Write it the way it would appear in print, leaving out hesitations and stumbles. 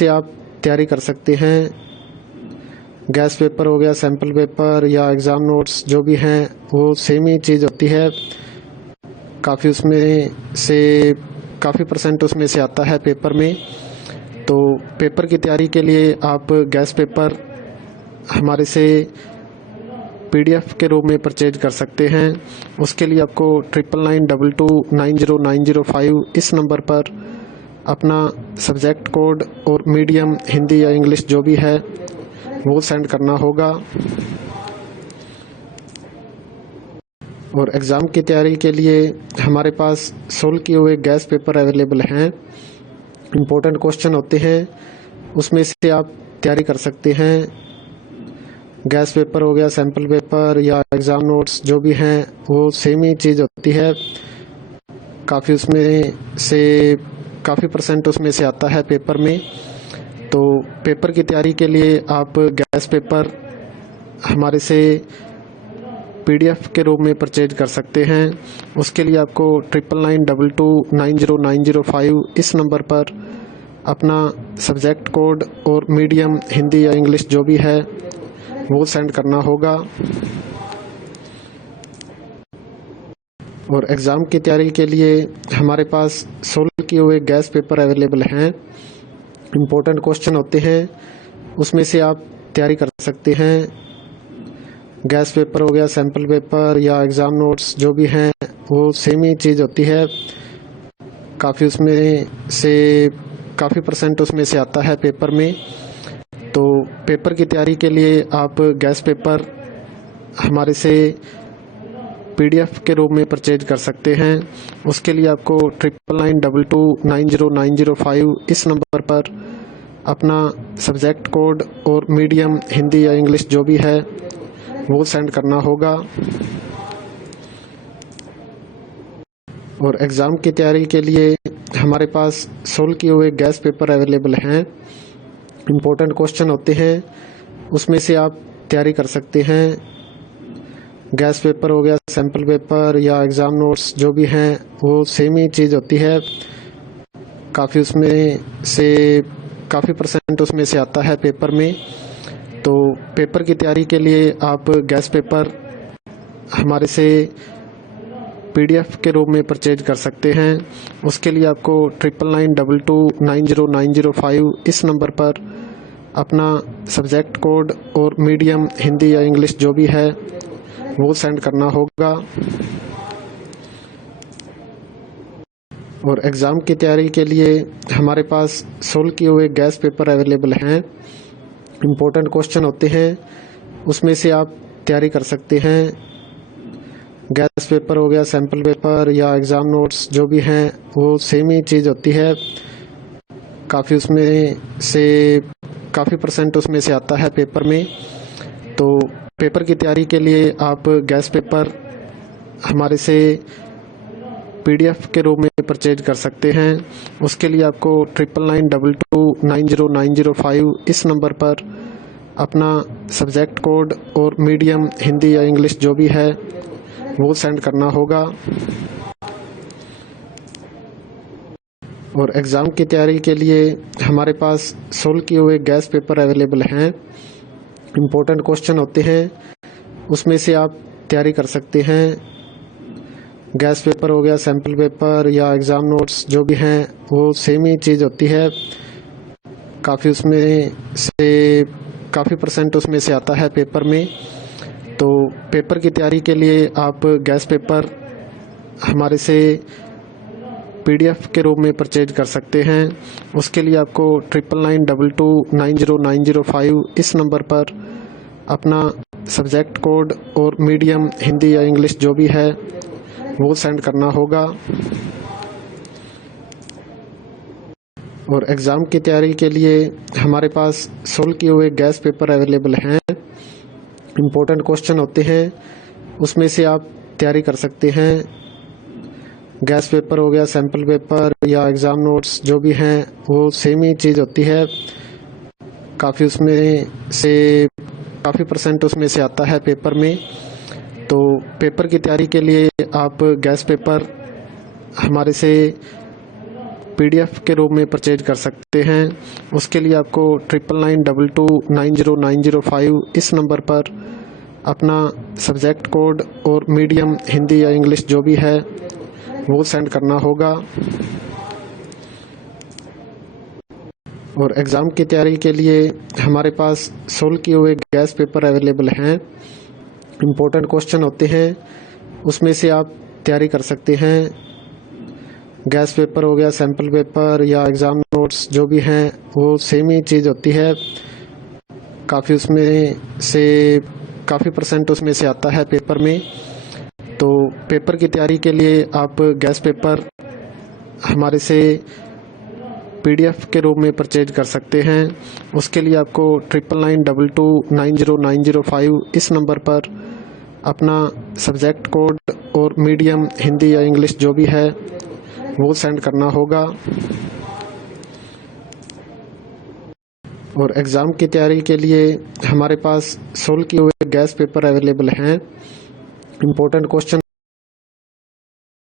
से आप तैयारी कर सकते हैं। गैस पेपर हो गया, सैम्पल पेपर या एग्ज़ाम नोट्स जो भी हैं वो सेम ही चीज़ होती है। काफ़ी उसमें से काफ़ी परसेंट उसमें से आता है पेपर में। तो पेपर की तैयारी के लिए आप गैस पेपर हमारे से PDF के रूप में परचेज कर सकते हैं। उसके लिए आपको 9992290905 इस नंबर पर अपना सब्जेक्ट कोड और मीडियम हिंदी या इंग्लिश जो भी है वो सेंड करना होगा। और एग्ज़ाम की तैयारी के लिए हमारे पास सोल्व किए हुए गैस पेपर अवेलेबल हैं। इम्पोर्टेंट क्वेश्चन होते हैं, उसमें से आप तैयारी कर सकते हैं। गैस पेपर हो गया, सैम्पल पेपर या एग्ज़ाम नोट्स जो भी हैं वो सेम ही चीज़ होती है। काफ़ी उसमें से काफ़ी परसेंट उसमें से आता है पेपर में। तो पेपर की तैयारी के लिए आप गैस पेपर हमारे से PDF के रूप में परचेज कर सकते हैं। उसके लिए आपको 9992290905 इस नंबर पर अपना सब्जेक्ट कोड और मीडियम हिंदी या इंग्लिश जो भी है वो सेंड करना होगा। और एग्ज़ाम की तैयारी के लिए हमारे पास सोल्व किए हुए गैस पेपर अवेलेबल हैं। इम्पोर्टेंट क्वेश्चन होते हैं, उसमें से आप तैयारी कर सकते हैं। गैस पेपर हो गया, सैम्पल पेपर या एग्ज़ाम नोट्स जो भी हैं वो सेम ही चीज़ होती है। काफ़ी उसमें से काफ़ी परसेंट उसमें से आता है पेपर में। तो पेपर की तैयारी के लिए आप गैस पेपर हमारे से PDF के रूप में परचेज कर सकते हैं। उसके लिए आपको 9992290905 इस नंबर पर अपना सब्जेक्ट कोड और मीडियम हिंदी या इंग्लिश जो भी है वो सेंड करना होगा। और एग्ज़ाम की तैयारी के लिए हमारे पास सोल्व किए हुए गैस पेपर अवेलेबल हैं। इम्पोर्टेंट क्वेश्चन होते हैं, उसमें से आप तैयारी कर सकते हैं। गैस पेपर हो गया, सैम्पल पेपर या एग्ज़ाम नोट्स जो भी हैं वो सेम ही चीज़ होती है। काफ़ी उसमें से काफ़ी परसेंट उसमें से आता है पेपर में। तो पेपर की तैयारी के लिए आप गैस पेपर हमारे से PDF के रूप में परचेज कर सकते हैं। उसके लिए आपको 9992290905 इस नंबर पर अपना सब्जेक्ट कोड और मीडियम हिंदी या इंग्लिश जो भी है वो सेंड करना होगा। और एग्ज़ाम की तैयारी के लिए हमारे पास सोल्व किए हुए गैस पेपर अवेलेबल हैं। इम्पोर्टेंट क्वेश्चन होते हैं, उसमें से आप तैयारी कर सकते हैं। गैस पेपर हो गया, सैम्पल पेपर या एग्ज़ाम नोट्स जो भी हैं वो सेम ही चीज़ होती है। काफ़ी उसमें से काफ़ी परसेंट उसमें से आता है पेपर में। तो पेपर की तैयारी के लिए आप गैस पेपर हमारे से PDF के रूप में परचेज कर सकते हैं। उसके लिए आपको 9992290905 इस नंबर पर अपना सब्जेक्ट कोड और मीडियम हिंदी या इंग्लिश जो भी है वो सेंड करना होगा। और एग्ज़ाम की तैयारी के लिए हमारे पास सोल्व किए हुए गैस पेपर अवेलेबल हैं। इम्पोर्टेंट क्वेश्चन होते हैं, उसमें से आप तैयारी कर सकते हैं। गैस पेपर हो गया, सैम्पल पेपर या एग्ज़ाम नोट्स जो भी हैं वो सेम ही चीज़ होती है। काफ़ी उसमें से काफ़ी परसेंट उसमें से आता है पेपर में। तो पेपर की तैयारी के लिए आप गैस पेपर हमारे से PDF के रूप में परचेज कर सकते हैं। उसके लिए आपको 9992290905 इस नंबर पर अपना सब्जेक्ट कोड और मीडियम हिंदी या इंग्लिश जो भी है वो सेंड करना होगा। और एग्ज़ाम की तैयारी के लिए हमारे पास सोल्व किए हुए गैस पेपर अवेलेबल हैं। इम्पोर्टेंट क्वेश्चन होते हैं, उसमें से आप तैयारी कर सकते हैं। गैस पेपर हो गया, सैम्पल पेपर या एग्ज़ाम नोट्स जो भी हैं वो सेम ही चीज़ होती है। काफ़ी उसमें से काफ़ी परसेंट उसमें से आता है पेपर में। तो पेपर की तैयारी के लिए आप गैस पेपर हमारे से PDF के रूप में परचेज कर सकते हैं। उसके लिए आपको 9992290905 इस नंबर पर अपना सब्जेक्ट कोड और मीडियम हिंदी या इंग्लिश जो भी है वो सेंड करना होगा। और एग्ज़ाम की तैयारी के लिए हमारे पास सोल्व किए हुए गैस पेपर अवेलेबल हैं। इम्पोर्टेंट क्वेश्चन होते हैं, उसमें से आप तैयारी कर सकते हैं। गैस पेपर हो गया, सैम्पल पेपर या एग्ज़ाम नोट्स जो भी हैं वो सेम ही चीज़ होती है। काफ़ी परसेंट उसमें से आता है पेपर में। तो पेपर की तैयारी के लिए आप गैस पेपर हमारे से PDF के रूप में परचेज कर सकते हैं। उसके लिए आपको 9992290905 इस नंबर पर अपना सब्जेक्ट कोड और मीडियम हिंदी या इंग्लिश जो भी है वो सेंड करना होगा। और एग्ज़ाम की तैयारी के लिए हमारे पास सोल्व किए हुए गैस पेपर अवेलेबल हैं। Important question